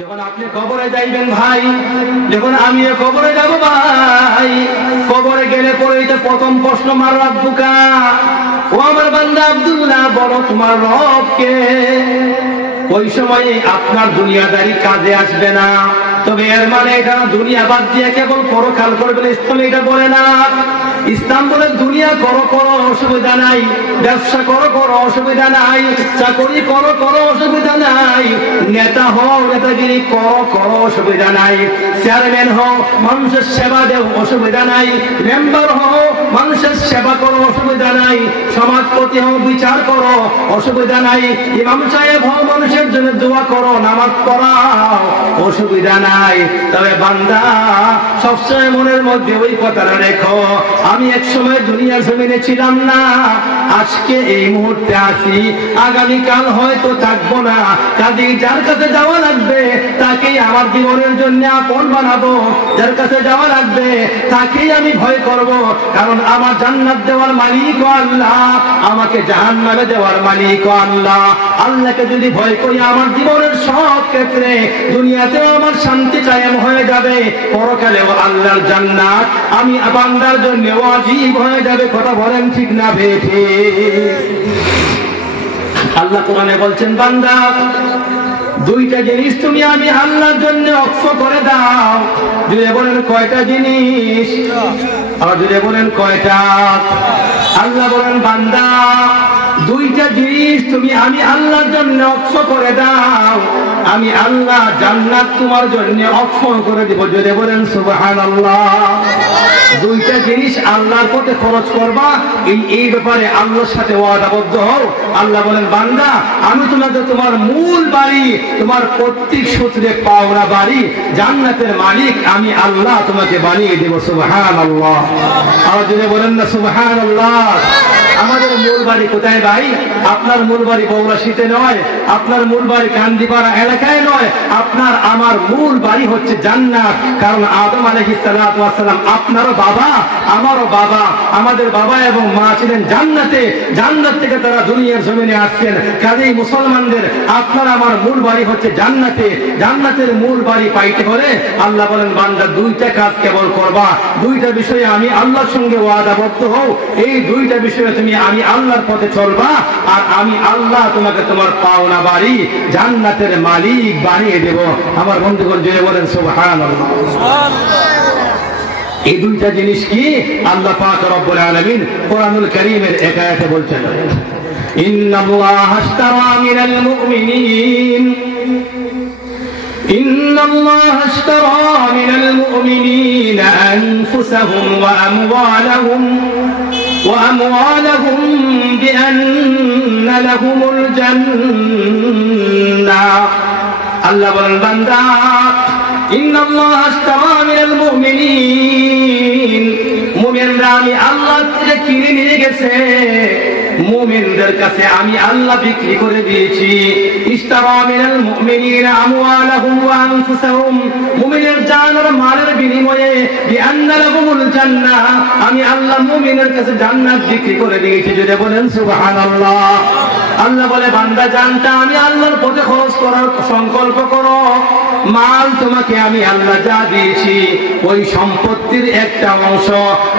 যখন আপনি কবরে যাইবেন ভাই, যখন আমিও কবরে যাব ভাই, কবরে গেলে পরে প্রথম প্রশ্ন মার রাব্বুকা, ও আমার বান্দা আব্দুল্লাহ বলো তোমার রব কে। ওই সময়ে আপনার দুনিয়াদারি কাজে আসবে না। তবে এর মানে এটা দুনিয়া বাদ দিয়ে কেবল পরকাল করবেন ইসলাম এটা বলে না। ইসলাম বলে দুনিয়া করো করো অসুবিধা নাই, ব্যবসা করো করো অসুবিধা নাই, চাকরি করো করো অসুবিধা নাই, নেতা হও নেতাগিরি করো করো অসুবিধা নাই, চেয়ারম্যান হও মানুষের সেবা দেও অসুবিধা নাই, মেম্বার হও মানুষের সেবা করো অসুবিধা নাই, সমাজপতি হও বিচার করো অসুবিধা নাই, ইমাম সাহেব হও মানুষের জন্য দোয়া করো নামাজ পড়াও অসুবিধা নাই। তবে বান্দা সবসময় মনের মধ্যে ওই কথাটা রেখো, আমি এক সময় দুনিয়ার জমিনে ছিলাম না, আজকে এই মুহূর্তে আছি, আগামীকাল হয়তো থাকবো না। কাজেই যার কাছে যাওয়া লাগবে তাকেই আমার জীবনের জন্য আপন বানাবো, যার কাছে যাওয়া লাগবে তাকেই আমি ভয় করব, কারণ আমার জান্নাত দেওয়ার মালিক আল্লাহ, আমাকে জাহান্নামে দেওয়ার মালিক আল্লাহ। আল্লাহকে যদি ভয় করি আমার জীবনের সব ক্ষেত্রে দুনিয়াতেও আমার শান্তি কায়েম হয়ে যাবে, পরকালেও আল্লাহর জান্নাত আমি বান্দার জন্য ওয়াজিব হয়ে যাবে। কথা বলেন ঠিক না বেঠে? আল্লাহ কোরআনে বলছেন বান্দা দুইটা জিনিস তুমি আমি আল্লাহর জন্য অক্ষ করে দাও। যদি বলেন কয়টা জিনিস? আর যদি বলেন কয়টা? আল্লাহ বলেন বান্দা দুইটা জিনিস তুমি আমি আল্লাহর জন্য অক্ষ করে দাও, আমি আল্লাহ জান্নাত তোমার জন্য অক্ষ করে দিব। যদি বলেন সুবহানাল্লাহ। দুইটা জিনিস আল্লাহর পথে খরচ করবা, এই ব্যাপারে আল্লাহর সাথে ওয়াদাবদ্ধ হও। আল্লাহ বলেন বান্দা আমি তোমাকে তোমার মূল বাড়ি, তোমার প্রত্যেক সূত্রে পাওনা বাড়ি, জান্নাতের মালিক আমি আল্লাহ তোমাকে বানিয়ে দেব। সুবহানাল্লাহ। আর যদি বলেন না সুবহানাল্লাহ। আমাদের মূল বাড়ি কোথায় ভাই? আপনার মূল বাড়ি বৌরাশিতে নয়, আপনার মূল বাড়ি কান্দিপাড়া এলাকায় নয়, আপনার আমার মূল বাড়ি হচ্ছে জান্নাত। কারণ আদম আলাইহিস সালাতু ওয়াস সালাম আপনারও বাবা আমারও বাবা, আমাদের বাবা এবং মা ছিলেন জান্নাতে, জান্নাত থেকে তারা দুনিয়ার জমিনে আসছেন। কাজেই মুসলমানদের আপনার আমার মূল বাড়ি হচ্ছে জান্নাতে। জান্নাতের মূল বাড়ি পাইতে হলে আল্লাহ বলেন বান্দা দুইটা কাজ কেবল করবা, দুইটা বিষয়ে আমি আল্লাহর সঙ্গে ওয়াদাবদ্ধ হও, এই দুইটা বিষয়ে তুমি আমি আল্লাহর পথে চলবা, আর আমি আল্লাহ তোমাকে তোমার পাওনা বাড়ি জান্নাতের মালিক বানিয়ে দেব। আমার বন্ধুগণ জয় বলেন সুবহানাল্লাহ। এই দুইটা জিনিস কি? আল্লাহ পাক রব্বুল আলামিন কোরআনুল কারীমের এক আয়াতে বলছেন ইন্নাল্লাহা আশতারা মিনাল মুমিনিন ইন্নাল্লাহা আশতারা মিনাল মুমিনিনা আনফুসাহুম ওয়া আমওয়ালাহুম বিআন্না লাহুমুল জান্নাহ। আল্লাহ বলেন বান্দা ইন্নাল্লাহা আশতারা মিনাল মুমিনিন, মুমিনরা আমি আল্লাহ থেকে কিনে নিয়ে গেছে, মুমিনদের কাছে আমি আল্লাহ বিক্রি করে দিয়েছি। ইশতারা মিনাল মুমিনিনা আমওয়ালাহুম ওয়া আনফুসাহুম, মুমিনের জান আর মালের বিনিময়ে বিআন্না লাহুমুল জান্নাহ, আমি আল্লাহ মুমিনের কাছে জান্নাত বিক্রি করে দিয়েছি। যদি বলেন সুবহানাল্লাহ। আল্লাহ বলে বান্দা জানটা আমি আল্লাহর পথে খরচ করার সংকল্প করো, মাল তোমাকে আমি আল্লাহ যা দিয়েছি ওই সম্পত্তির একটা অংশ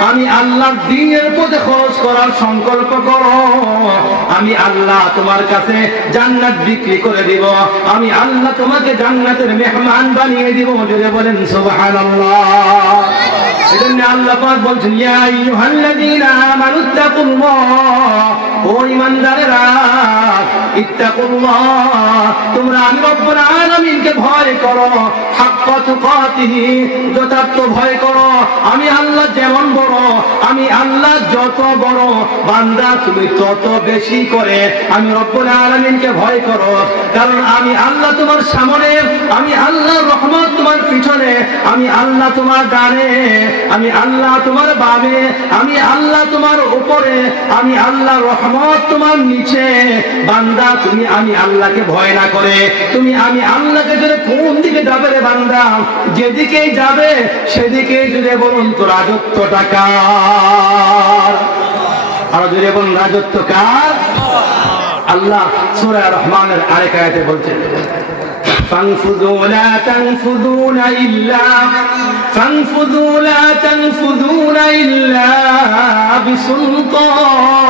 আমি আল্লাহর দ্বীনের পথে খরচ করার সংকল্প করো, আমি আল্লাহ তোমার কাছে জান্নাত বিক্রি করে দিব, আমি আল্লাহ তোমাকে জান্নাতের মেহমান বানিয়ে দিব। যদি বলেন সুবহানাল্লাহ। এজন্য আল্লাহ পাক বলছেন ইয়া আইয়ুহাল্লাযীনা আমানুত্তাকুল্লাহ, ও ঈমানদারেরা ইত্তাকুল্লাহ, তোমরা আমি রব্বুল আলামিনকে ভয় করো, হাক্কা তুকাতিহি, যথার্থ ভয় করো। আমি আল্লাহ যেমন বড়, আমি আল্লাহ যত বড়, বান্দা তুমি তত বেশি করে আমি রব্বুল আলামিনকে ভয় করো। কারণ আমি আল্লাহ তোমার সামনে, আমি আল্লাহর রহমত তোমার পিছনে, আমি আল্লাহ তোমার ডানে, আমি আল্লাহ তোমার বামে, আমি আল্লাহ তোমার উপরে, আমি আল্লাহর রহমত তোমার নিচে। বান্দা তুমি আমি আল্লাহকে ভয় না করে তুমি আমি আল্লাহকে যদি কোন দিকে যাবে রে বান্দা, যেদিকেই যাবে সেদিকেই যদি বলুন তো রাজত্ব কার? আর যদি বলুন রাজত্ব কার? আল্লাহ সূরা রহমানের আরেক আয়াতে বলছেন فانفذوا لا تنفذون إلا بسلطان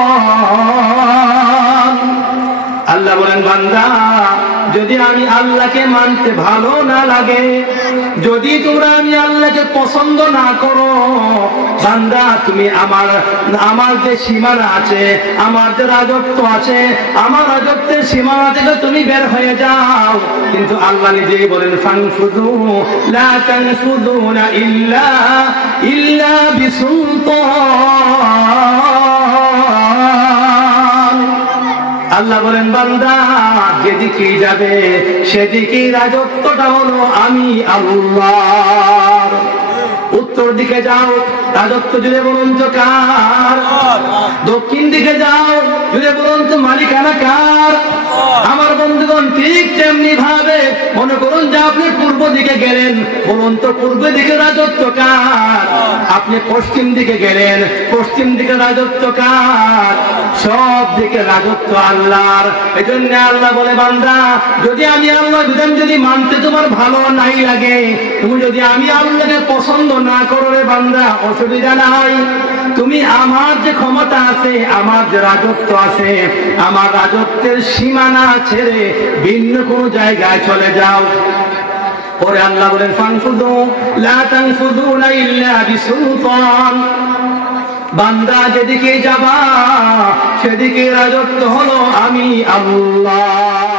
আল্লাহ বলেন বান্দা যদি আমি আল্লাহকে মানতে ভালো না লাগে, যদি তোমরা আমি আল্লাহকে পছন্দ না করো, বান্দা তুমি আমার যে সীমানা আছে, আমার যে রাজত্ব আছে, আমার রাজত্বের সীমানা থেকে তুমি বের হয়ে যাও। কিন্তু আল্লাহ নিজেই বলেন ফানফুযু লা তানফুযুনা ইল্লা বিসুলতান। আল্লাহ বলেন বান্দা যেদিকেই যাবে সেদিকেই রাজত্বটা হলো আমি আল্লাহর। উত্তর দিকে যাও, রাজত্ব জুড়ে বলুন তো কার? দক্ষিণ দিকে যাও, জুড়ে বলুন তো মালিকানা কার? আমার বন্ধুগণ ঠিক তেমনি ভাবে মনে করুন যে আপনি পূর্ব দিকে গেলেন, বলুন তো পূর্ব দিকে রাজত্ব কার? আপনি পশ্চিম দিকে গেলেন, পশ্চিম দিকে রাজত্ব কার? সব দিকে রাজত্ব আল্লাহর। এই জন্য আল্লাহ বলে বান্দা যদি আমি আল্লাহ বিধান যদি মানতে তোমার ভালো নাই লাগে, তুমি যদি আমি আল্লাহকে পছন্দ না করো রে বান্দা, অসুবিধা নাই। তুমি আমার যে ক্ষমতা আছে, আমার যে রাজত্ব আছে, আমার রাজত্বের সীমানা ছেড়ে ভিন্ন কোন জায়গায় চলে যাও। পরে আল্লাহ বলেন ফানফুযু লা তানফুযুনা ইল্লা বিসুলতান। বান্দা যেদিকে যাবা সেদিকে রাজত্ব হলো আমি আল্লাহ।